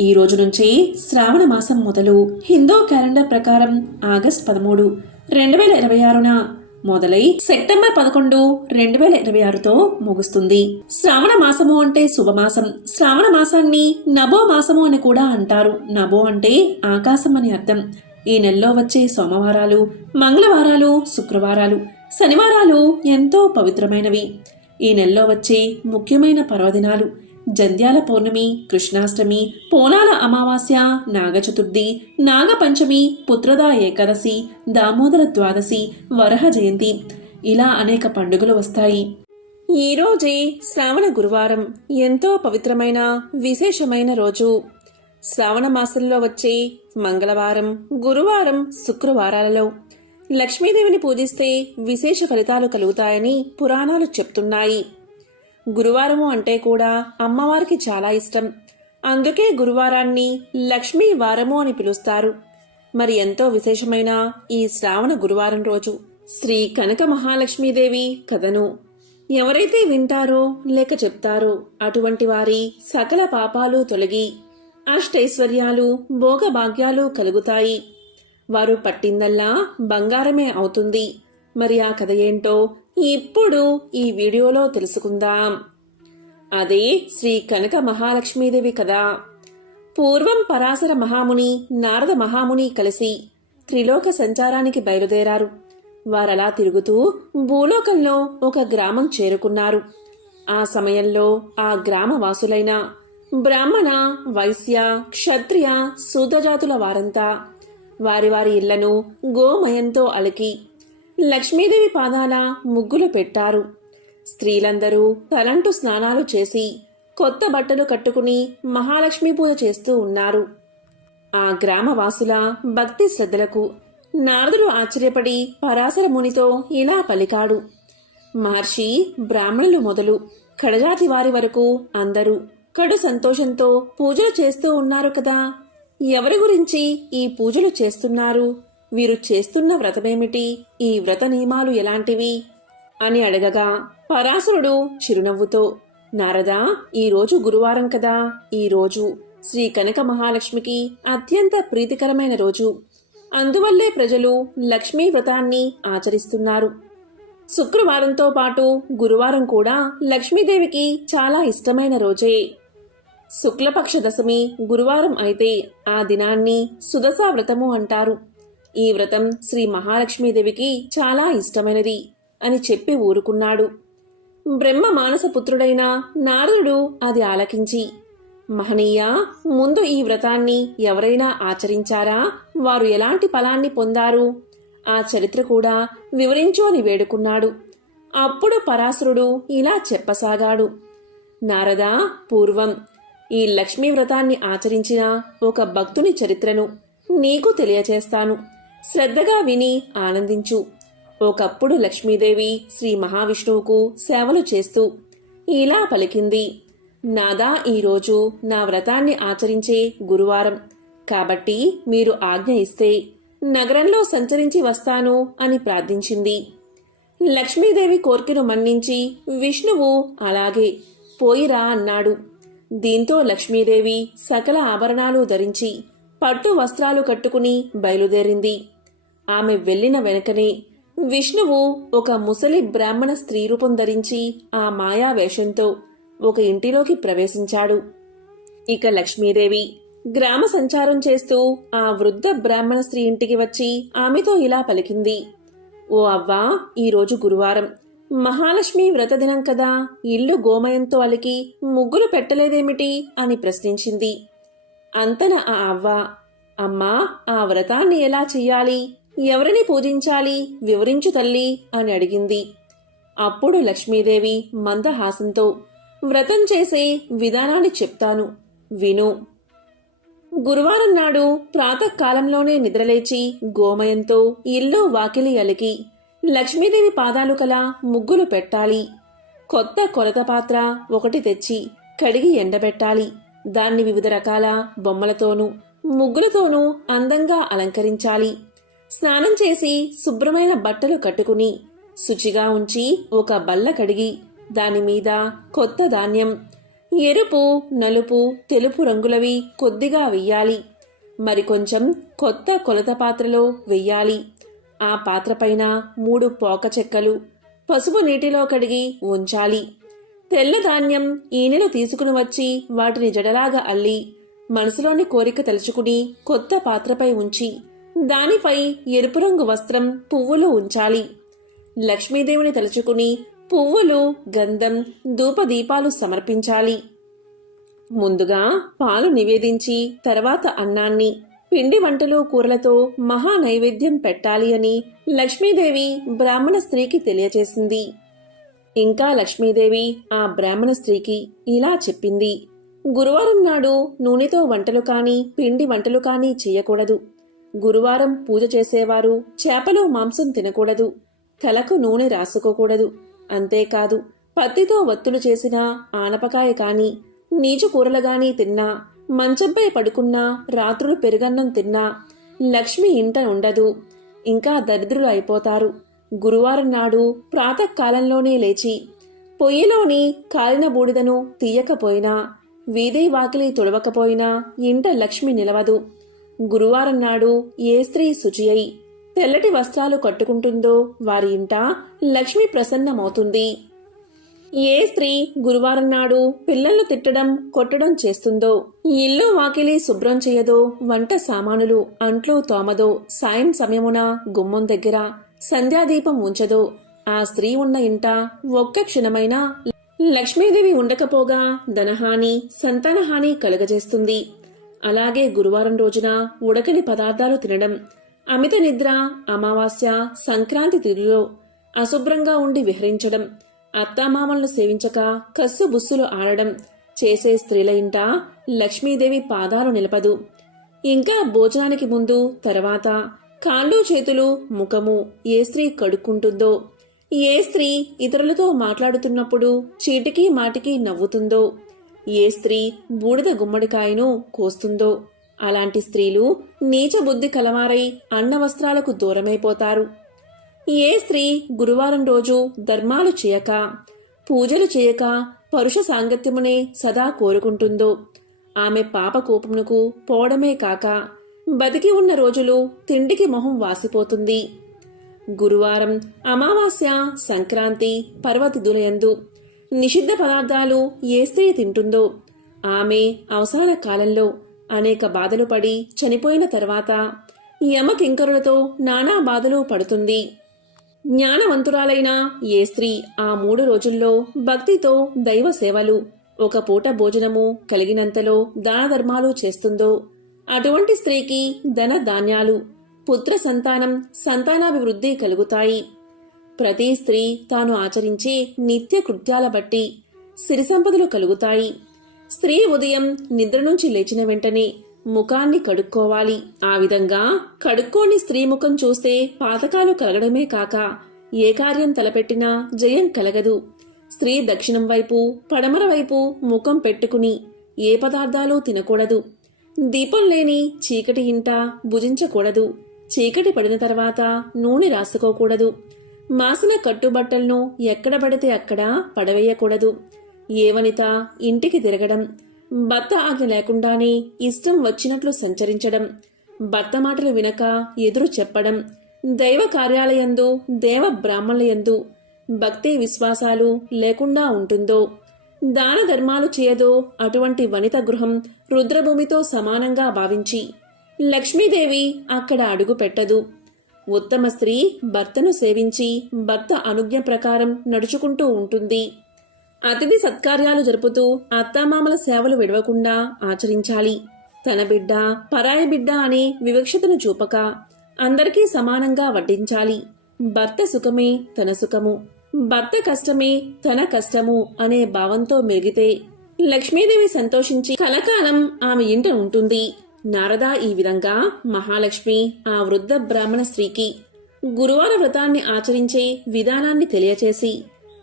ఈ రోజు నుంచి శ్రావణ మాసం మొదలు హిందూ క్యాలెండర్ ప్రకారం ఆగస్ట్ 13, 2026న మొదలై సెప్టెంబర్ 11, 2026తో ముగుస్తుంది. శ్రావణ మాసము అంటే శుభమాసం. శ్రావణ మాసాన్ని నభో మాసము అని కూడా అంటారు. నభో అంటే ఆకాశం అని అర్థం. ఈ నెలలో వచ్చే సోమవారాలు, మంగళవారాలు, శుక్రవారాలు, శనివారాలు ఎంతో పవిత్రమైనవి. ఈ నెలలో వచ్చే ముఖ్యమైన పర్వదినాలు జంధ్యాల పౌర్ణమి, కృష్ణాష్టమి, పోనాల అమావాస్య, నాగచతుర్థి, నాగపంచమి, పుత్రదా ఏకాదశి, దామోదర ద్వాదశి, వరహ జయంతి, ఇలా అనేక పండుగలు వస్తాయి. ఈరోజే శ్రావణ గురువారం. ఎంతో పవిత్రమైన విశేషమైన రోజు. శ్రావణ మాసంలో వచ్చే మంగళవారం, గురువారం, శుక్రవారాలలో లక్ష్మీదేవిని పూజిస్తే విశేష ఫలితాలు కలుగుతాయని పురాణాలు చెప్తున్నాయి. గురువారము అంటే కూడా అమ్మవారికి చాలా ఇష్టం. అందుకే గురువారాన్ని లక్ష్మీ వారము అని పిలుస్తారు. మరి ఎంతో విశేషమైన ఈ శ్రావణ గురువారం రోజు శ్రీ కనక మహాలక్ష్మీదేవి కథను ఎవరైతే వింటారో లేక చెప్తారో అటువంటి వారి సకల పాపాలు తొలగి అష్టైశ్వర్యాలు, భోగభాగ్యాలు కలుగుతాయి. వారు పట్టిందల్లా బంగారమే అవుతుంది. మరి ఆ కథ ఏంటో ఇప్పుడు ఈ వీడియోలో తెలుసుకుందాం. అదే శ్రీ కనక మహాలక్ష్మీదేవి కథ. పూర్వం పరాశర మహాముని, నారద మహాముని కలిసి త్రిలోక సంచారానికి బయలుదేరారు. వారలా తిరుగుతూ భూలోకంలో ఒక గ్రామం చేరుకున్నారు. ఆ సమయంలో ఆ గ్రామవాసులైన బ్రాహ్మణ, వైశ్య, క్షత్రియ, శూద్రజాతుల వారంతా వారి వారి ఇళ్లను గోమయంతో అలికి లక్ష్మీదేవి పాదాల ముగ్గులు పెట్టారు. స్త్రీలందరూ తలంటు స్నానాలు చేసి కొత్త బట్టలు కట్టుకుని మహాలక్ష్మీ పూజ చేస్తూ ఉన్నారు. ఆ గ్రామవాసుల భక్తి శ్రద్ధలకు నారదుడు ఆశ్చర్యపడి పరాశర మునితో ఇలా పలికాడు. మహర్షి, బ్రాహ్మణులు మొదలు కడజాతి వారి వరకు అందరూ కడు సంతోషంతో పూజలు చేస్తూ ఉన్నారు కదా. ఎవరి గురించి ఈ పూజలు చేస్తున్నారు? వీరు చేస్తున్న వ్రతమేమిటి? ఈ వ్రత నియమాలు ఎలాంటివి అని అడగగా పరాశరుడు చిరునవ్వుతో, నారదా, ఈరోజు గురువారం కదా. ఈ రోజు శ్రీ కనక మహాలక్ష్మికి అత్యంత ప్రీతికరమైన రోజు. అందువల్లే ప్రజలు లక్ష్మీ వ్రతాన్ని ఆచరిస్తున్నారు. శుక్రవారంతో పాటు గురువారం కూడా లక్ష్మీదేవికి చాలా ఇష్టమైన రోజే. శుక్లపక్ష దశమి గురువారం అయితే ఆ దినాన్ని సుదశా వ్రతము అంటారు. ఈ వ్రతం శ్రీ మహాలక్ష్మీదేవికి చాలా ఇష్టమైనది అని చెప్పి ఊరుకున్నాడు. బ్రహ్మ మానసపుత్రుడైన నారదుడు అది ఆలకించి, మహనీయ, ముందు ఈ వ్రతాన్ని ఎవరైనా ఆచరించారా? వారు ఎలాంటి ఫలాన్ని పొందారు? ఆ చరిత్ర కూడా వివరించు అని వేడుకున్నాడు. అప్పుడు పరాశరుడు ఇలా చెప్పసాగాడు. నారదా, పూర్వం ఈ లక్ష్మీ వ్రతాన్ని ఆచరించిన ఒక భక్తుని చరిత్రను నీకు తెలియచేస్తాను. శ్రద్ధగా విని ఆనందించు. ఒకప్పుడు లక్ష్మీదేవి శ్రీ మహావిష్ణువుకు సేవలు చేస్తూ ఇలా పలికింది. నాదా, ఈరోజు నా వ్రతాన్ని ఆచరించే గురువారం కాబట్టి మీరు ఆజ్ఞ ఇస్తే నగరంలో సంచరించి వస్తాను అని ప్రార్థించింది. లక్ష్మీదేవి కోర్కెను మన్నించి విష్ణువు అలాగే పోయిరా అన్నాడు. దీంతో లక్ష్మీదేవి సకల ఆభరణాలు ధరించి పట్టు వస్త్రాలు కట్టుకుని బయలుదేరింది. ఆమె వెళ్లిన వెనకనే విష్ణువు ఒక ముసలి బ్రాహ్మణ స్త్రీ రూపం ధరించి ఆ మాయా వేషంతో ఒక ఇంటిలోకి ప్రవేశించాడు. ఇక లక్ష్మీదేవి గ్రామ సంచారం చేస్తూ ఆ వృద్ధ బ్రాహ్మణ స్త్రీ ఇంటికి వచ్చి ఆమెతో ఇలా పలికింది. ఓ అవ్వా, ఈరోజు గురువారం, మహాలక్ష్మి వ్రతదినం కదా. ఇల్లు గోమయంతో అలికి ముగ్గులు పెట్టలేదేమిటి అని ప్రశ్నించింది. అంతన ఆ అవ్వ, అమ్మా, ఆ వ్రతాన్ని ఎలా చెయ్యాలి, ఎవరిని పూజించాలి, వివరించు తల్లి అని అడిగింది. అప్పుడు లక్ష్మీదేవి మందహాసంతో, వ్రతం చేసే విధానాన్ని చెప్తాను, విను. గురువారం నాడు ప్రాతకాలంలోనే నిద్రలేచి గోమయంతో ఇల్లు వాకిలి అలికి లక్ష్మీదేవి పాదాలు కల ముగ్గులు పెట్టాలి. కొత్త కొలత పాత్ర ఒకటి తెచ్చి కడిగి ఎండబెట్టాలి. దాన్ని వివిధ రకాల బొమ్మలతోనూ ముగ్గులతోనూ అందంగా అలంకరించాలి. స్నానం చేసి శుభ్రమైన బట్టలు కట్టుకుని శుచిగా ఉంచి ఒక బల్ల కడిగి దానిమీద కొత్త ధాన్యం, ఎరుపు, నలుపు, తెలుపు రంగులవి కొద్దిగా వెయ్యాలి. మరికొంచెం కొత్త కొలత పాత్రలో వెయ్యాలి. ఆ పాత్రపైన 3 పోక చెక్కలు పసుపు నీటిలో కడిగి ఉంచాలి. తెల్ల ధాన్యం ఈనెలు తీసుకుని వచ్చి వాటిని జడలాగా అల్లి మనసులోని కోరిక తలుచుకుని కొత్త పాత్రపై ఉంచి దానిపై ఎరుపు రంగు వస్త్రం, పువ్వులు ఉంచాలి. లక్ష్మీదేవిని తలుచుకుని పువ్వులు, గంధం, ధూపదీపాలు సమర్పించాలి. ముందుగా పాలు నివేదించి తర్వాత అన్నాన్ని, పిండి వంటలు, కూరలతో మహా నైవేద్యం పెట్టాలి అని లక్ష్మీదేవి బ్రాహ్మణ స్త్రీకి తెలియచేసింది. ఇంకా లక్ష్మీదేవి ఆ బ్రాహ్మణ స్త్రీకి ఇలా చెప్పింది: గురువారం నాడు నూనెతో వంటలు కాని, పిండి వంటలు కాని చేయకూడదు. గురువారం పూజ చేసేవారు చేపలు, మాంసం తినకూడదు. తలకు నూనె రాసుకోకూడదు. అంతేకాదు, పత్తితో వత్తులు చేసిన ఆనపకాయ కాని, నీచు కూరలుగాని తిన్నా, మంచంపై పడుకున్నా, రాత్రులు పెరుగన్నం తిన్నా లక్ష్మి ఇంట ఉండదు. ఇంకా దరిద్రులు అయిపోతారు. గురువారం నాడు ప్రాతకాలంలోనే లేచి పొయ్యిలోని కాలిన బూడిదను తీయకపోయినా, వీధి వాకిలి తుడవకపోయినా ఇంట లక్ష్మి నిలవదు. గురువారం నాడు ఏ స్త్రీ శుచి అయి తెల్లటి వస్త్రాలు కట్టుకుంటుందో వారి ఇంట లక్ష్మి ప్రసన్నమవుతుంది. ఏ స్త్రీ గురువారం నాడు పిల్లలను తిట్టడం, కొట్టడం చేస్తుందో, ఇల్లు వాకిలి శుభ్రం చేయదో, వంట సామానులు అంట్లు తోమదో, సాయం సమయమున గుమ్మం దగ్గర సంధ్యాదీపం ఉంచదో, ఆ స్త్రీ ఉన్న ఇంట ఒక్క క్షణమైనా లక్ష్మీదేవి ఉండకపోగా ధనహాని, సంతానహాని కలుగజేస్తుంది. అలాగే గురువారం రోజున ఉడకని పదార్థాలు తినడం, అమిత నిద్ర, అమావాస్య, సంక్రాంతి తిథుల్లో అశుభ్రంగా ఉండి విహరించడం, అత్తామామలను సేవించక కస్సు బుస్సులు ఆడడం చేసే స్త్రీల ఇంట లక్ష్మీదేవి పాదాలు నిలపదు. ఇంకా భోజనానికి ముందు, తర్వాత కాళ్ళు, చేతులు, ముఖము ఏ స్త్రీ కడుక్కుంటుందో, ఏ స్త్రీ ఇతరులతో మాట్లాడుతున్నప్పుడు చీటికి మాటికి నవ్వుతుందో, ఏ స్త్రీ బూడిద గుమ్మడికాయను కోస్తుందో, అలాంటి స్త్రీలు నీచ బుద్ధి కలవారై అన్న వస్త్రాలకు దూరమైపోతారు. ఏ స్త్రీ గురువారం రోజు ధర్మాలు చేయక, పూజలు చేయక పరుష సాంగత్యమునే సదా కోరుకుంటుందో ఆమె పాప కోపమునకు పోవడమే కాక బతికి ఉన్న రోజులు తిండికి మొహం వాసిపోతుంది. గురువారం, అమావాస్య, సంక్రాంతి, పర్వతిథులయందు నిషిద్ధ పదార్థాలు ఏ స్త్రీ తింటుందో ఆమె అవసాన కాలంలో అనేక బాధలు పడి చనిపోయిన తర్వాత యమకింకరులతో నానా బాధలు పడుతుంది. జ్ఞానవంతురాలైన ఏ స్త్రీ ఆ 3 రోజుల్లో భక్తితో దైవ సేవలు, ఒక పూట భోజనము కలిగినంతలో దాన ధర్మాలు చేస్తుందో అటువంటి స్త్రీకి ధన ధాన్యాలు, పుత్ర సంతానం, సంతానాభివృద్ధి కలుగుతాయి. ప్రతి స్త్రీ తాను ఆచరించే నిత్య కృత్యాల బట్టి సిరి సంపదలు కలుగుతాయి. స్త్రీ ఉదయం నిద్ర నుంచి లేచిన వెంటనే ముఖాన్ని కడుక్కోవాలి. ఆ విధంగా కడుక్కోని స్త్రీ ముఖం చూస్తే పాతకాలు కలగడమే కాక ఏ కార్యం తలపెట్టినా జయం కలగదు. స్త్రీ దక్షిణం వైపు, పడమర వైపు ముఖం పెట్టుకుని ఏ పదార్థాలు తినకూడదు. దీపం లేని చీకటి ఇంట భుజించకూడదు. చీకటి పడిన తర్వాత నూనె రాసుకోకూడదు. మాసిన కట్టుబట్టలను ఎక్కడ పడితే అక్కడ పడవేయకూడదు. ఏ వనిత ఇంటికి తిరగడం, భర్త ఆజ్ఞ లేకుండానే ఇష్టం వచ్చినట్లు సంచరించడం, భర్త మాటలు వినక ఎదురు చెప్పడం, దైవ కార్యాలయందు, దేవ బ్రాహ్మణులయందు భక్తి విశ్వాసాలు లేకుండా ఉంటుందో, దాన ధర్మాలు చేయదో అటువంటి వనిత గృహం రుద్రభూమితో సమానంగా భావించి లక్ష్మీదేవి అక్కడ అడుగు పెట్టదు. ఉత్తమ స్త్రీ భర్తను సేవించి భర్త అనుజ్ఞ ప్రకారం నడుచుకుంటూ ఉంటుంది. అతిథి సత్కార్యాలు జరుపుతూ అత్తామామల సేవలు విడవకుండా ఆచరించాలి. తన బిడ్డ, పరాయి బిడ్డ అనే వివక్షతను చూపక అందరికీ సమానంగా వడ్డించాలి. భర్త సుఖమే తన సుఖము, భర్త కష్టమే తన కష్టము అనే భావంతో మెలిగితే లక్ష్మీదేవి సంతోషించి కలకాలం ఆమె ఇంట ఉంటుంది. నారద ఈ విధంగా మహాలక్ష్మి ఆ వృద్ధ బ్రాహ్మణ స్త్రీకి గురువార వ్రతాన్ని ఆచరించే విధానాన్ని తెలియచేసి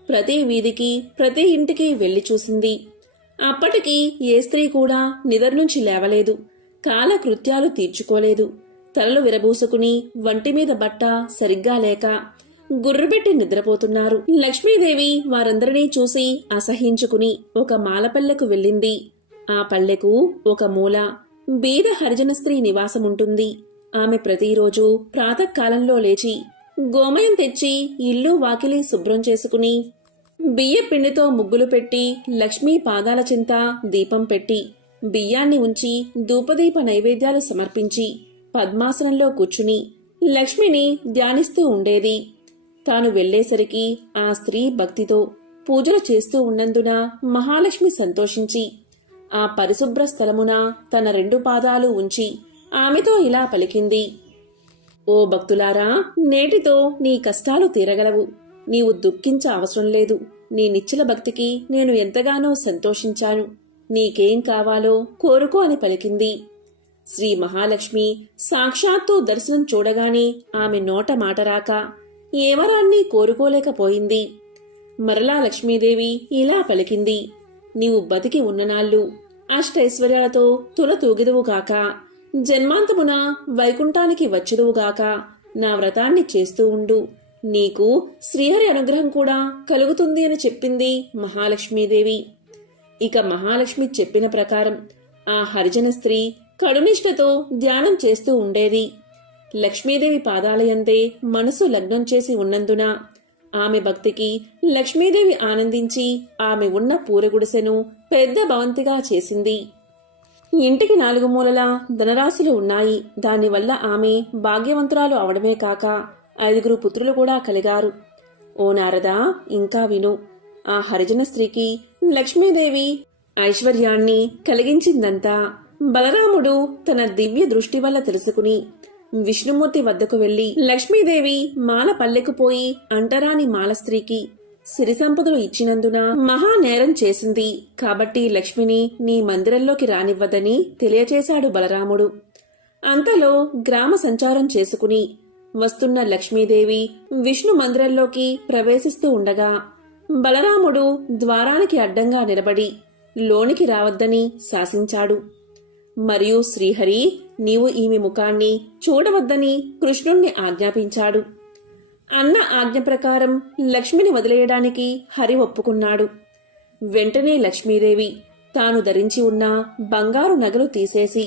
ప్రతి వీధికి, ప్రతి ఇంటికి వెళ్లి చూసింది. అప్పటికి ఏ స్త్రీ కూడా నిద్ర నుంచి లేవలేదు. కాలకృత్యాలు తీర్చుకోలేదు. తలలు విరబూసుకుని వంటి మీద బట్ట సరిగ్గా లేక గుర్రుబెట్టి నిద్రపోతున్నారు. లక్ష్మీదేవి వారందరినీ చూసి అసహించుకుని ఒక మాలపల్లెకు వెళ్ళింది. ఆ పల్లెకు ఒక మూల బీద హరిజన స్త్రీ నివాసముంటుంది. ఆమె ప్రతిరోజు ప్రాతకాలంలో లేచి గోమయం తెచ్చి ఇల్లు వాకిలి శుభ్రం చేసుకుని బియ్య పిండితో ముగ్గులు పెట్టి లక్ష్మీ పాదాల చింత దీపం పెట్టి బియ్యాన్ని ఉంచి ధూపదీప నైవేద్యాలు సమర్పించి పద్మాసనంలో కూర్చుని లక్ష్మిని ధ్యానిస్తూ ఉండేది. తాను వెళ్లేసరికి ఆ స్త్రీ భక్తితో పూజలు చేస్తూ ఉన్నందున మహాలక్ష్మి సంతోషించి ఆ పరిశుభ్ర స్థలమున తన 2 పాదాలు ఉంచి ఆమెతో ఇలా పలికింది. ఓ భక్తులారా, నేటితో నీ కష్టాలు తీరగలవు. నీవు దుఃఖించ అవసరం లేదు. నీ నిశ్చల భక్తికి నేను ఎంతగానో సంతోషించాను. నీకేం కావాలో కోరుకో అని పలికింది. శ్రీ మహాలక్ష్మి సాక్షాత్తు దర్శనం చూడగానే ఆమె నోట మాట రాక ఏ వరాన్ని కోరుకోలేకపోయింది. మరలా లక్ష్మీదేవి ఇలా పలికింది. నీవు బతికి ఉన్ననాళ్ళు అష్టైశ్వర్యాలతో తులతూగిదువుగాక, జన్మాంతమున వైకుంఠానికి వచ్చుదువుగాక, నా వ్రతాన్ని చేస్తూ ఉండు. నీకు శ్రీహరి అనుగ్రహం కూడా కలుగుతుంది అని చెప్పింది మహాలక్ష్మీదేవి. ఇక మహాలక్ష్మి చెప్పిన ప్రకారం ఆ హరిజన స్త్రీ కడునిష్టతో ధ్యానం చేస్తూ ఉండేది. లక్ష్మీదేవి పాదాలయందే మనసు లగ్నం చేసి ఉన్నందున ఆమె భక్తికి లక్ష్మీదేవి ఆనందించి ఆమె ఉన్న పూరగుడిసెను పెద్ద భవంతిగా చేసింది. ఇంటికి 4 మూలలా ధనరాశులు ఉన్నాయి. దానివల్ల ఆమె భాగ్యవంతురాలు అవడమే కాక 5 పుత్రులు కూడా కలిగారు. ఓ నారదా, ఇంకా విను. ఆ హరిజన స్త్రీకి లక్ష్మీదేవి ఐశ్వర్యాన్ని కలిగించిందంతా బలరాముడు తన దివ్య దృష్టి వల్ల తెలుసుకుని విష్ణుమూర్తి వద్దకు వెళ్లి లక్ష్మీదేవి మాల పల్లెకు పోయి అంటరాని మాల స్త్రీకి సిరి సంపదలు ఇచ్చినందున మహా నేరం చేసింది కాబట్టి లక్ష్మిని నీ మందిరంలోకి రానివ్వదని తెలియచేశాడు బలరాముడు. అంతలో గ్రామ సంచారం చేసుకుని వస్తున్న లక్ష్మీదేవి విష్ణు మందిరంలోకి ప్రవేశిస్తూ ఉండగా బలరాముడు ద్వారానికి అడ్డంగా నిలబడి లోనికి రావద్దని శాసించాడు. మరియు శ్రీహరి నీవు ఈమె ముఖాన్ని చూడవద్దని కృష్ణుణ్ణి ఆజ్ఞాపించాడు. అన్న ఆజ్ఞ ప్రకారం లక్ష్మిని వదిలేయడానికి హరి ఒప్పుకున్నాడు. వెంటనే లక్ష్మీదేవి తాను ధరించి ఉన్న బంగారు నగలు తీసేసి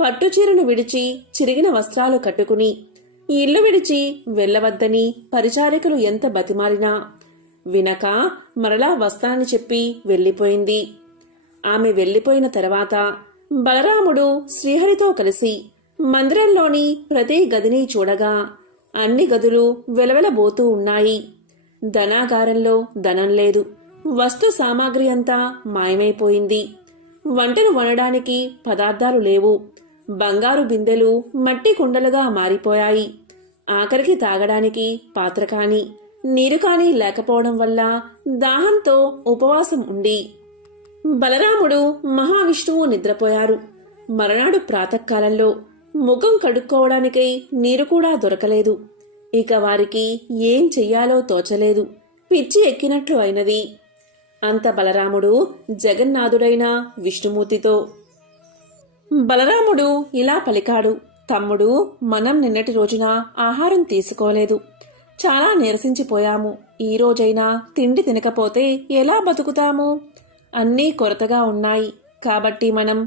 పట్టుచీరను విడిచి చిరిగిన వస్త్రాలు కట్టుకుని ఇల్లు విడిచి వెళ్లవద్దని పరిచారికలు ఎంత బతిమాలినా వినక మరలా వస్తానని చెప్పి వెళ్లిపోయింది. ఆమె వెళ్లిపోయిన తర్వాత బలరాముడు శ్రీహరితో కలిసి మందిరంలోని ప్రతి గదిని చూడగా అన్ని గదులు వెలవెలబోతూ ఉన్నాయి. ధనాగారంలో ధనం లేదు. వస్తు సామాగ్రి అంతా మాయమైపోయింది. వంటను వండడానికి పదార్థాలు లేవు. బంగారు బిందెలు మట్టి కుండలుగా మారిపోయాయి. ఆఖరికి తాగడానికి పాత్ర కాని నీరు కాని లేకపోవడం వల్ల దాహంతో ఉపవాసం ఉండి బలరాముడు మహావిష్ణువు నిద్రపోయారు. మరనాడు ప్రాతకాలంలో ముఖం కడుక్కోవడానికై నీరు కూడా దొరకలేదు. ఇక వారికి ఏం చెయ్యాలో తోచలేదు. పిచ్చి ఎక్కినట్లు అయినది. అంత బలరాముడు జగన్నాథుడైన విష్ణుమూర్తితో బలరాముడు ఇలా పలికాడు. తమ్ముడు, మనం నిన్నటి రోజున ఆహారం తీసుకోలేదు. చాలా నీరసించిపోయాము. ఈ రోజైనా తిండి తినకపోతే ఎలా బతుకుతాము? అన్నీ కొరతగా ఉన్నాయి. కాబట్టి మనం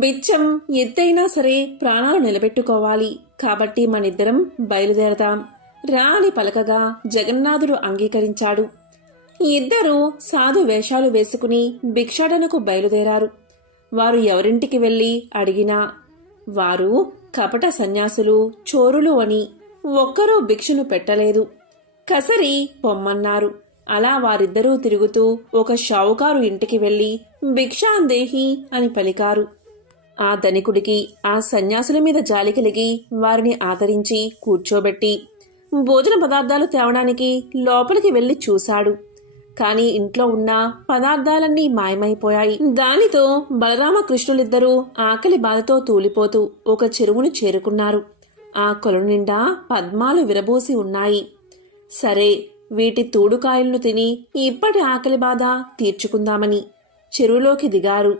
బిచ్చం ఎత్తైనా సరే ప్రాణాలు నిలబెట్టుకోవాలి. కాబట్టి మనిద్దరం బయలుదేరదాం రా అని పలకగా జగన్నాథుడు అంగీకరించాడు. ఇద్దరూ సాధు వేషాలు వేసుకుని భిక్షాటనకు బయలుదేరారు. వారు ఎవరింటికి వెళ్లి అడిగినా వారు కపట సన్యాసులు, చోరులు అని ఒక్కరూ భిక్షను పెట్టలేదు. కసరి పొమ్మన్నారు. అలా వారిద్దరూ తిరుగుతూ ఒక షావుకారు ఇంటికి వెళ్లి భిక్షాందేహి అని పలికారు. ఆ ధనికుడికి ఆ సన్యాసుల మీద జాలి కలిగి వారిని ఆదరించి కూర్చోబెట్టి భోజన పదార్థాలు తేవడానికి లోపలికి వెళ్లి చూశాడు. కాని ఇంట్లో ఉన్న పదార్థాలన్నీ మాయమైపోయాయి. దానితో బలరామకృష్ణులిద్దరూ ఆకలి బాధతో తూలిపోతూ ఒక చెరువును చేరుకున్నారు. ఆ కొలను నిండా పద్మాలు విరబూసి ఉన్నాయి. సరే, వీటి తూడుకాయలను తిని ఇప్పటి ఆకలి బాధ తీర్చుకుందామని చెరువులోకి దిగారు.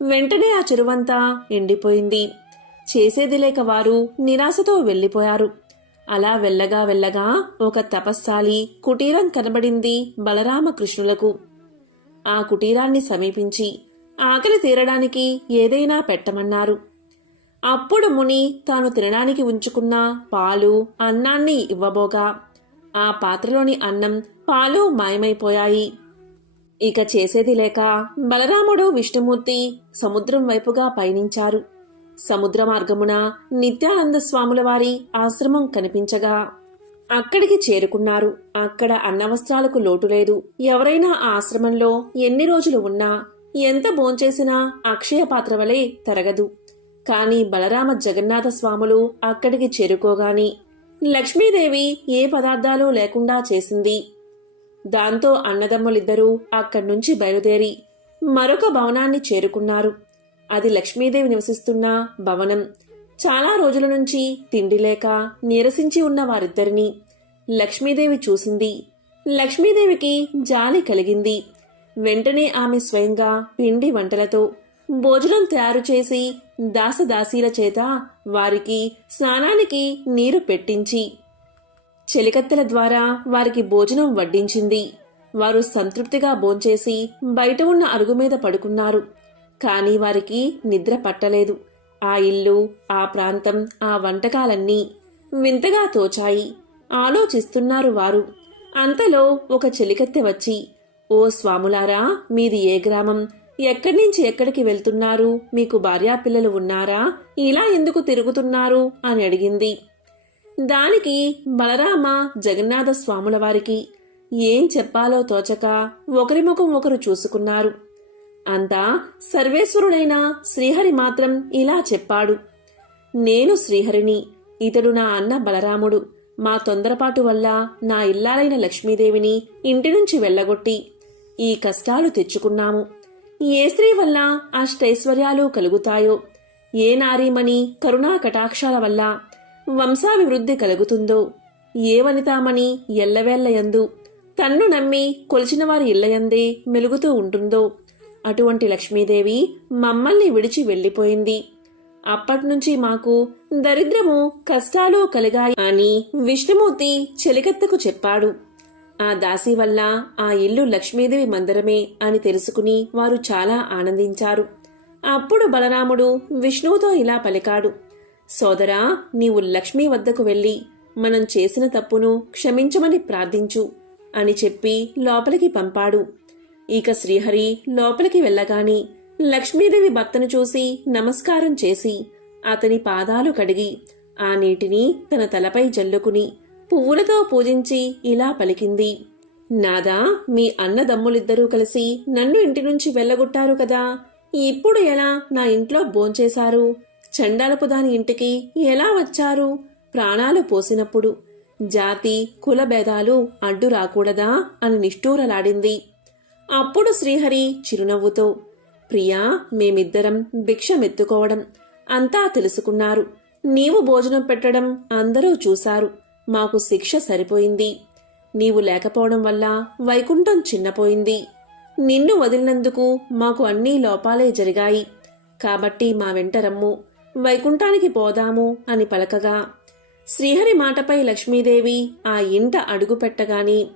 వెంటనే ఆ చెరువంతా ఎండిపోయింది. చేసేది లేక వారు నిరాశతో వెళ్లిపోయారు. అలా వెళ్ళగా వెళ్ళగా ఒక తపస్సాలి కుటీరం కనబడింది బలరామకృష్ణులకు. ఆ కుటీరాన్ని సమీపించి ఆకలి తీరడానికి ఏదైనా పెట్టమన్నారు. అప్పుడు ముని తాను తినడానికి ఉంచుకున్న పాలు అన్నాన్ని ఇవ్వబోగా ఆ పాత్రలోని అన్నం పాలు మాయమైపోయాయి. ఇక చేసేది లేక బలరాముడు విష్ణుమూర్తి సముద్రం వైపుగా పయనించారు. సముద్ర మార్గమున నిత్యానంద స్వాముల వారి ఆశ్రమం కనిపించగా అక్కడికి చేరుకున్నారు. అక్కడ అన్నవస్త్రాలకు లోటు లేదు. ఎవరైనా ఆ ఆశ్రమంలో ఎన్ని రోజులు ఉన్నా ఎంత భోంచేసినా అక్షయ పాత్ర వలె తరగదు. కాని బలరామ జగన్నాథ స్వాములు అక్కడికి చేరుకోగాని లక్ష్మీదేవి ఏ పదార్థాలు లేకుండా చేసింది. దాంతో అన్నదమ్ములిద్దరూ అక్కడ్నుంచి బయలుదేరి మరొక భవనాన్ని చేరుకున్నారు. అది లక్ష్మీదేవి నివసిస్తున్న భవనం. చాలా రోజుల నుంచి తిండి లేక నీరసించి ఉన్న వారిద్దరినీ లక్ష్మీదేవి చూసింది. లక్ష్మీదేవికి జాలి కలిగింది. వెంటనే ఆమె స్వయంగా పిండి వంటలతో భోజనం తయారు చేసి దాసదాసీల చేత వారికి స్నానానికి నీరు పెట్టించి చెలికత్తెల ద్వారా వారికి భోజనం వడ్డించింది. వారు సంతృప్తిగా భోంచేసి బయట ఉన్న అరుగు మీద పడుకున్నారు. కాని వారికి నిద్ర పట్టలేదు. ఆ ఇల్లు, ఆ ప్రాంతం, ఆ వంటకాలన్నీ వింతగా తోచాయి. ఆలోచిస్తున్నారు వారు. అంతలో ఒక చెలికత్తె వచ్చి, "ఓ స్వాములారా, మీది ఏ గ్రామం? ఎక్కడి నుంచి ఎక్కడికి వెళ్తున్నారు? మీకు భార్యాపిల్లలు ఉన్నారా? ఇలా ఎందుకు తిరుగుతున్నారు?" అని అడిగింది. దానికి బలరామ జగన్నాథ స్వాముల వారికి ఏం చెప్పాలో తోచక ఒకరి ముఖం ఒకరు చూసుకున్నారు. అంతా సర్వేశ్వరుడైన శ్రీహరి మాత్రం ఇలా చెప్పాడు, "నేను శ్రీహరిని. ఇతడు నా అన్న బలరాముడు. మా తొందరపాటు వల్ల నా ఇల్లాలైన లక్ష్మీదేవిని ఇంటి నుంచి వెళ్ళగొట్టి ఈ కష్టాలు తెచ్చుకున్నాము. ఏ స్త్రీ వల్ల అష్టైశ్వర్యాలు కలుగుతాయో, ఏ నారీమణి కరుణా కటాక్షాల వల్ల వంశాభివృద్ధి కలుగుతుందో, ఏ వనితామణి ఎల్లవేళ్లయందు తన్ను నమ్మి కొలిచిన వారి ఇళ్లయందే మెలుగుతూ ఉంటుందో అటువంటి లక్ష్మీదేవి మమ్మల్ని విడిచి వెళ్లిపోయింది. అప్పట్నుంచి మాకు దరిద్రము కష్టాలు కలిగాయి" అని విష్ణుమూర్తి చెలికత్తకు చెప్పాడు. ఆ దాసి వల్ల ఆ ఇల్లు లక్ష్మీదేవి మందిరమే అని తెలుసుకుని వారు చాలా ఆనందించారు. అప్పుడు బలరాముడు విష్ణువుతో ఇలా పలికాడు, "సోదరా, నీవు లక్ష్మీ వద్దకు వెళ్లి మనం చేసిన తప్పును క్షమించమని ప్రార్థించు" అని చెప్పి లోపలికి పంపాడు. ఇక శ్రీహరి లోపలికి వెళ్ళగాని లక్ష్మీదేవి భర్తను చూసి నమస్కారం చేసి అతని పాదాలు కడిగి ఆ నీటిని తన తలపై జల్లుకుని పువ్వులతో పూజించి ఇలా పలికింది, "నాదా, మీ అన్నదమ్ములిద్దరూ కలిసి నన్ను ఇంటి నుంచి వెళ్ళగొట్టారు కదా. ఇప్పుడు ఎలా నా ఇంట్లో భోంచేశారు? చండాలపు దాని ఇంటికి ఎలా వచ్చారు? ప్రాణాలు పోసినప్పుడు జాతి కుల భేదాలు అడ్డు రాకూడదా?" అని నిష్ఠూరలాడింది. అప్పుడు శ్రీహరి చిరునవ్వుతో, "ప్రియా, మేమిద్దరం భిక్షమెత్తుకోవడం అంతా తెలుసుకున్నారు. నీవు భోజనం పెట్టడం అందరూ చూశారు. మాకు శిక్ష సరిపోయింది. నీవు లేకపోవడం వల్ల వైకుంఠం చిన్నపోయింది. నిన్ను వదిలినందుకు మాకు అన్నీ లోపాలే జరిగాయి. కాబట్టి మా వెంట రమ్ము, వైకుంఠానికి పోదాము" అని పలకగా శ్రీహరి మాటపై లక్ష్మీదేవి ఆ ఇంట అడుగుపెట్టగాని,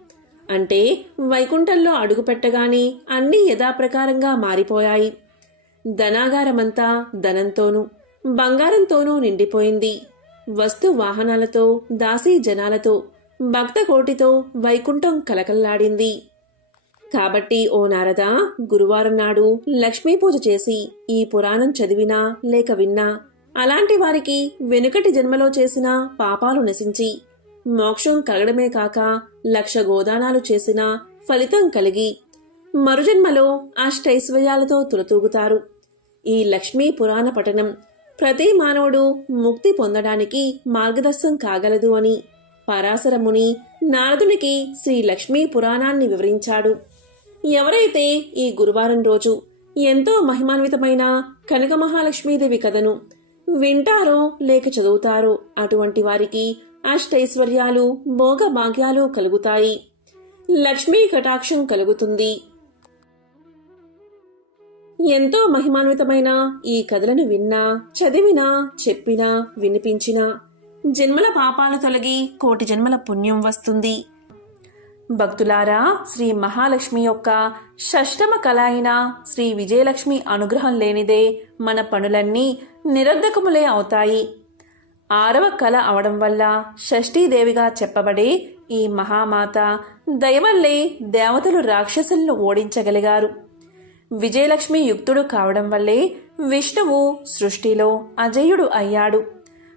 అంటే వైకుంఠంలో అడుగుపెట్టగాని అన్నీ యథాప్రకారంగా మారిపోయాయి. ధనాగారమంతా ధనంతోనూ బంగారంతోనూ నిండిపోయింది. వస్తు వాహనాలతో, దాసీ జనాలతో, భక్త కోటితో వైకుంఠం కలకల్లాడింది. కాబట్టి ఓ నారదా, గురువారం నాడు లక్ష్మీ పూజ చేసి ఈ పురాణం చదివినా లేక విన్నా అలాంటి వారికి వెనుకటి జన్మలో చేసిన పాపాలు నశించి మోక్షం కలగడమే కాక 1,00,000 గోదానాలు చేసినా ఫలితం కలిగి మరుజన్మలో అష్టైశ్వర్యాలతో తులతూగుతారు. ఈ లక్ష్మీ పురాణ పఠనం ప్రతి మానవుడు ముక్తి పొందడానికి మార్గదర్శనం కాగలదు అని పరాశర ముని నారదునికి శ్రీ లక్ష్మీ పురాణాన్ని వివరించాడు. ఎవరైతే ఈ గురువారం రోజు ఎంతో మహిమాన్వితమైన కనక మహాలక్ష్మీదేవి కథను వింటారో లేక చదువుతారో అటువంటి వారికి అష్టైశ్వర్యాలు భోగభాగ్యాలు కలుగుతాయి. లక్ష్మీ కటాక్షం కలుగుతుంది. ఎంతో మహిమాన్వితమైన ఈ కథలను విన్నా, చదివినా, చెప్పినా, వినిపించినా జన్మల పాపాలు తొలగి కోటి జన్మల పుణ్యం వస్తుంది. భక్తులారా, శ్రీ మహాలక్ష్మి యొక్క షష్టమ కళ అయిన శ్రీ విజయలక్ష్మి అనుగ్రహం లేనిదే మన పనులన్నీ నిరర్ధకములే అవుతాయి. 6వ కళ అవడం వల్ల షష్ఠీదేవిగా చెప్పబడే ఈ మహామాత దయవల్లే దేవతలు రాక్షసులను ఓడించగలిగారు. విజయలక్ష్మి యుక్తుడు కావడం వల్లే విష్ణువు సృష్టిలో అజేయుడు అయ్యాడు.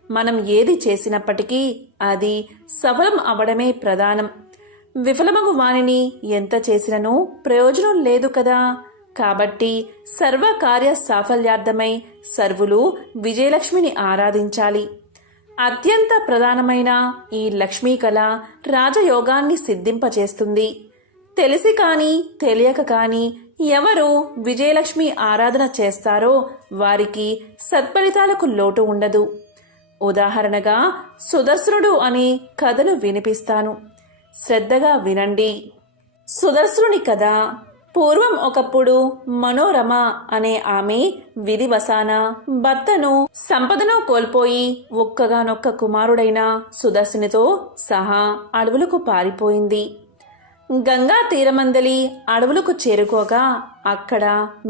మనం ఏది చేసినప్పటికీ అది సఫలం అవడమే ప్రధానం. విఫలమగు వానిని ఎంత చేసినను ప్రయోజనం లేదు కదా. కాబట్టి సర్వకార్య సాఫల్యార్థమై సర్వులు విజయలక్ష్మిని ఆరాధించాలి. అత్యంత ప్రధానమైన ఈ లక్ష్మీ కళ రాజయోగాన్ని సిద్ధింపచేస్తుంది. తెలిసి కానీ తెలియక కానీ ఎవరు విజయలక్ష్మి ఆరాధన చేస్తారో వారికి సత్ఫలితాలకు లోటు ఉండదు. ఉదాహరణగా సుదర్శనుడు అనే కథను వినిపిస్తాను, శ్రద్ధగా వినండి. సుదర్శనుని కథ. పూర్వం ఒకప్పుడు మనోరమ అనే ఆమె విధివశాన భర్తను సంపదను కోల్పోయి ఒక్కగానొక్క కుమారుడైన సుదర్శనితో సహా అడవులకు పారిపోయింది. గంగా తీరమందలి అడవులకు చేరుకోగా అక్కడ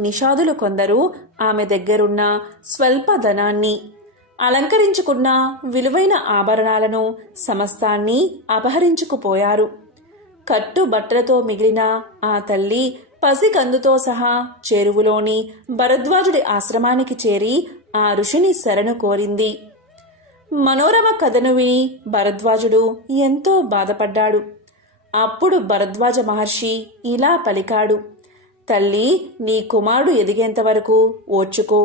నిషాదులు కొందరు ఆమె దగ్గరున్న స్వల్ప ధనాన్ని, అలంకరించుకున్న విలువైన ఆభరణాలను సమస్తాన్ని అపహరించుకుపోయారు. కట్టుబట్టలతో మిగిలిన ఆ తల్లి పసికందుతో సహా చెరువులోని భరద్వాజుడి ఆశ్రమానికి చేరి ఆ ఋషిని శరణు కోరింది. మనోరమ కథను విని భరద్వాజుడు ఎంతో బాధపడ్డాడు. అప్పుడు భరద్వాజ మహర్షి ఇలా పలికాడు, తల్లి, నీ కుమారుడు ఎదిగేంతవరకు ఓర్చుకో.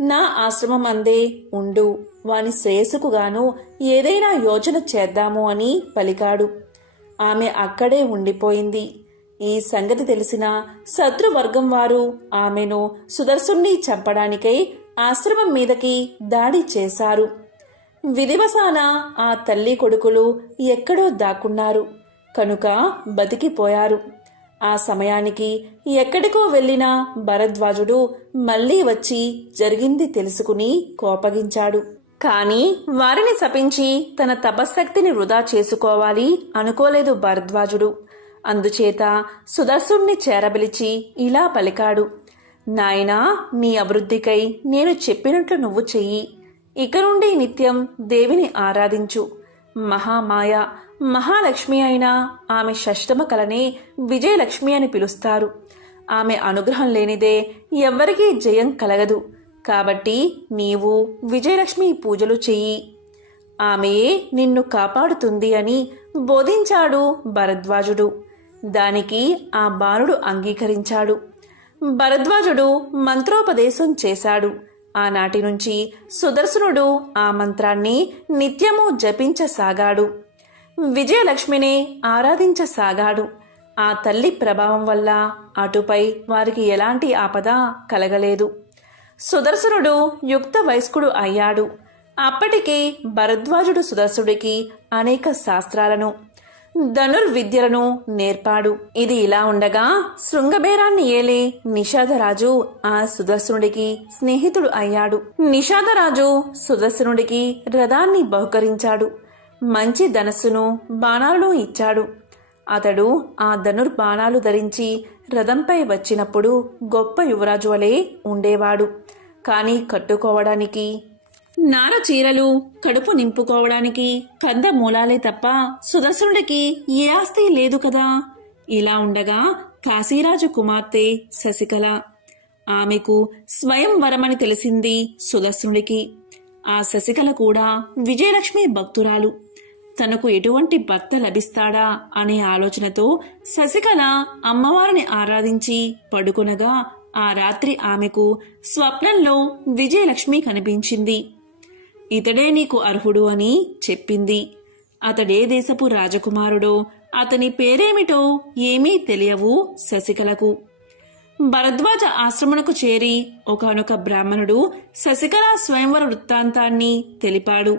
నా ఆశ్రమం అందే ఉండు. వాని శ్రేయస్సుకుగాను ఏదైనా యోచన చేద్దాము అని పలికాడు. ఆమె అక్కడే ఉండిపోయింది. ఈ సంగతి తెలిసిన శత్రువర్గం వారు ఆమెను సుదర్శుణ్ణి చంపడానికై ఆశ్రమం మీదకి దాడి చేశారు. విధివశాన ఆ తల్లి కొడుకులు ఎక్కడో దాక్కున్నారు కనుక బతికిపోయారు. ఆ సమయానికి ఎక్కడికో వెళ్ళిన భరద్వాజుడు మళ్లీ వచ్చి జరిగింది తెలుసుకుని కోపగించాడు. కాని వారిని శపించి తన తపశ్శక్తిని వృధా చేసుకోవాలి అనుకోలేదు భరద్వాజుడు. అందుచేత సుదర్శుణ్ణి చేరబిలిచి ఇలా పలికాడు, నాయనా, నీ అభివృద్ధికై నేను చెప్పినట్లు నువ్వు చెయ్యి. ఇక నుండి నిత్యం దేవిని ఆరాధించు. మహామాయ మహాలక్ష్మి అయిన ఆమె షష్టమ కళనే విజయలక్ష్మి అని పిలుస్తారు. ఆమె అనుగ్రహం లేనిదే ఎవ్వరికీ జయం కలగదు. కాబట్టి నీవు విజయలక్ష్మి పూజలు చెయ్యి. ఆమెయే నిన్ను కాపాడుతుంది అని బోధించాడు భరద్వాజుడు. దానికి ఆ బాలుడు అంగీకరించాడు. భరద్వాజుడు మంత్రోపదేశం చేశాడు. ఆనాటి నుంచి సుదర్శనుడు ఆ మంత్రాన్ని నిత్యము జపించసాగాడు. విజయలక్ష్మిని ఆరాధించసాగాడు. ఆ తల్లి ప్రభావం వల్ల అటుపై వారికి ఎలాంటి ఆపద కలగలేదు. సుదర్శనుడు యుక్త వయస్కుడు అయ్యాడు. అప్పటికే భరద్వాజుడు సుదర్శనుడికి అనేక శాస్త్రాలను, ధనుర్విద్యలను నేర్పాడు. ఇది ఇలా ఉండగా శృంగబేరాన్ని ఏలే నిషాదరాజు ఆ సుదర్శనుడికి స్నేహితుడు అయ్యాడు. నిషాదరాజు సుదర్శనుడికి రథాన్ని బహుకరించాడు. మంచి ధనస్సును, బాణాలను ఇచ్చాడు. అతడు ఆ ధనుర్బాణాలు ధరించి రథంపై వచ్చినప్పుడు గొప్ప యువరాజు వలె ఉండేవాడు. కానీ కట్టుకోవడానికి నార చీరలు, కడుపు నింపుకోవడానికి కంద మూలాలే తప్ప సుదర్శనుడికి ఏ ఆస్తి లేదు కదా. ఇలా ఉండగా కాశీరాజు కుమార్తె శశికళ. ఆమెకు స్వయంవరమని తెలిసింది సుదర్శనుడికి. ఆ శశికళ కూడా విజయలక్ష్మి భక్తురాలు. తనకు ఎటువంటి భర్త లభిస్తాడా అనే ఆలోచనతో శశికళ అమ్మవారిని ఆరాధించి పడుకొనగా ఆ రాత్రి ఆమెకు స్వప్నంలో విజయలక్ష్మి కనిపించింది. ఇతడే నీకు అర్హుడు అని చెప్పింది. అతడే దేశపు రాజకుమారుడో, అతని పేరేమిటో ఏమీ తెలియవు శశికళకు. భరద్వాజ ఆశ్రమణకు చేరి ఒకానొక బ్రాహ్మణుడు శశికళ స్వయంవర వృత్తాంతాన్ని తెలిపాడు.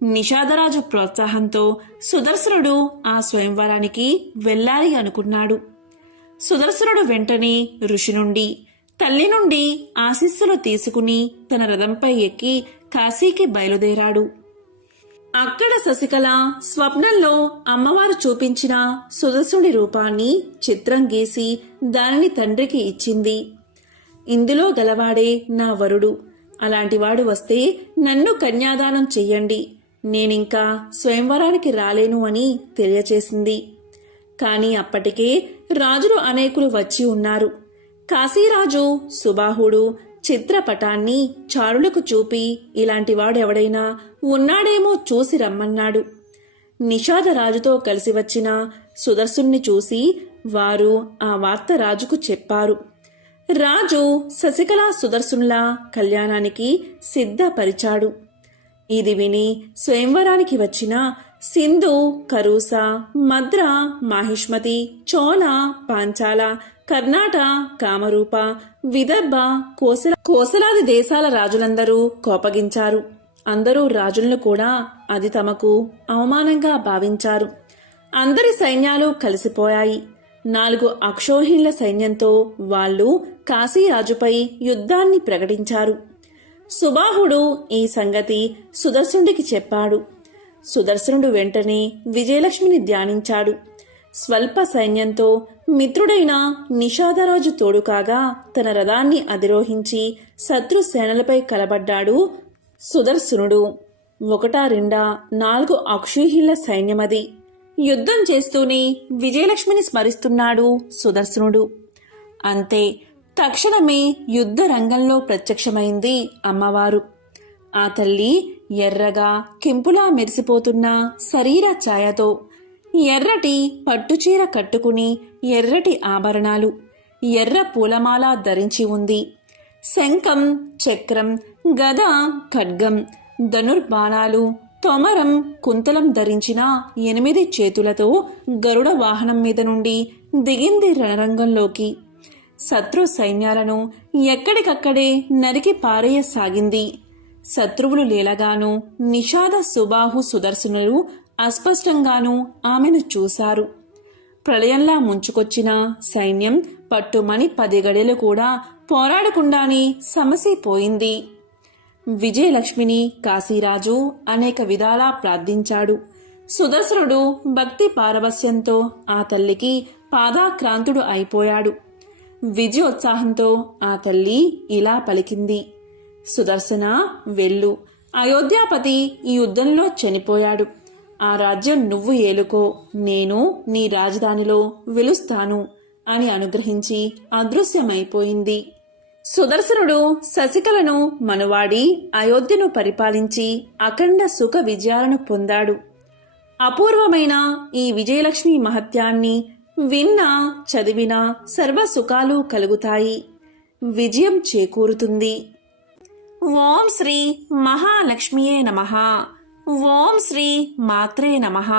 నిషాదరాజు ప్రోత్సాహంతో సుదర్శనుడు ఆ స్వయంవరానికి వెళ్ళాలి అనుకున్నాడు. సుదర్శనుడు వెంటనే ఋషి నుండి, తల్లి నుండి ఆశీస్సులు తీసుకుని తన రథంపై ఎక్కి కాశీకి బయలుదేరాడు. అక్కడ శశికళ స్వప్నంలో అమ్మవారు చూపించిన సుదర్శనుడి రూపాన్ని చిత్రం గీసి దానిని తండ్రికి ఇచ్చింది. ఇందులో గలవాడే నా వరుడు, అలాంటివాడు వస్తే నన్ను కన్యాదానం చెయ్యండి, నేనింకా స్వయంవరానికి రాలేను అని తెలియచేసింది. కాని అప్పటికే రాజులు అనేకులు వచ్చి ఉన్నారు. కాశీరాజు సుబాహుడు చిత్రపటాన్ని చారులకు చూపి ఇలాంటివాడెవడైనా ఉన్నాడేమో చూసి రమ్మన్నాడు. నిషాదరాజుతో కలిసి వచ్చిన సుదర్శుణ్ణి చూసి వారు ఆ వార్త రాజుకు చెప్పారు. రాజు శశికళ సుదర్శనుల కళ్యాణానికి సిద్ధపరిచాడు. ఇది విని స్వయంవరానికి వచ్చిన సింధు, కరూస, మద్ర, మాహిష్మతి, చోళ, పాంచాల, కర్ణాట, కామరూప, విదర్భ, కోసలాది దేశాల రాజులందరూ కోపగించారు. అందరూ రాజులను కూడా అది తమకు అవమానంగా భావించారు. అందరి సైన్యాలు కలిసిపోయాయి. 4 అక్షోహిణుల సైన్యంతో వాళ్ళు కాశీరాజుపై యుద్ధాన్ని ప్రకటించారు. సుబాహుడు ఈ సంగతి సుదర్శనుడికి చెప్పాడు. సుదర్శనుడు వెంటనే విజయలక్ష్మిని ధ్యానించాడు. స్వల్ప సైన్యంతో మిత్రుడైన నిషాదరాజు తోడుకాగా తన రథాన్ని అధిరోహించి శత్రు సేనలపై కలబడ్డాడు సుదర్శనుడు. 1 4 అక్షోహిణుల సైన్యమది. యుద్ధం చేస్తూనే విజయలక్ష్మిని స్మరిస్తున్నాడు సుదర్శనుడు. అంతే, తక్షణమే యుద్ధ రంగంలో ప్రత్యక్షమైంది అమ్మవారు. ఆ తల్లి ఎర్రగా కెంపులా మెరిసిపోతున్న శరీర ఛాయతో, ఎర్రటి పట్టుచీర కట్టుకుని ఎర్రటి ఆభరణాలు, ఎర్ర పూలమాల ధరించి ఉంది. శంఖం, చక్రం, గద, ఖడ్గం, ధనుర్బాణాలు, తొమరం, కుంతలం ధరించిన 8 చేతులతో గరుడ వాహనం మీద నుండి దిగింది రణరంగంలోకి. శత్రు సైన్యాలను ఎక్కడికక్కడే నరికి పారేయసాగింది. శత్రువులు లీలగాను నిషాద, సుబాహు, సుదర్శనులు అస్పష్టంగానూ ఆమెను చూశారు. ప్రళయంలా ముంచుకొచ్చిన సైన్యం పట్టుమని 10 గడియలు కూడా పోరాడకుండానే సమసిపోయింది. విజయలక్ష్మిని కాశీరాజు అనేక విధాలా ప్రార్థించాడు. సుదర్శనుడు భక్తి పారవస్యంతో ఆ తల్లికి పాదాక్రాంతుడు అయిపోయాడు. విజయోత్సాహంతో ఆ తల్లి ఇలా పలికింది: సుదర్శన, వెళ్ళు. అయోధ్యాపతి ఈ యుద్ధంలో చనిపోయాడు. ఆ రాజ్యం నువ్వు ఏలుకో, నేను నీ రాజధానిలో వెలుస్తాను అని అనుగ్రహించి అదృశ్యమైపోయింది. సుదర్శనుడు శశికళను మనువాడి అయోధ్యను పరిపాలించి అఖండ సుఖ విజయాలను పొందాడు. అపూర్వమైన ఈ విజయలక్ష్మి మహత్యాన్ని విన్నా చదివినా సర్వసుఖాలు కలుగుతాయి, విజయం చేకూరుతుంది. ఓం శ్రీ మహాలక్ష్మియే నమః. ఓం శ్రీ మాత్రే నమః.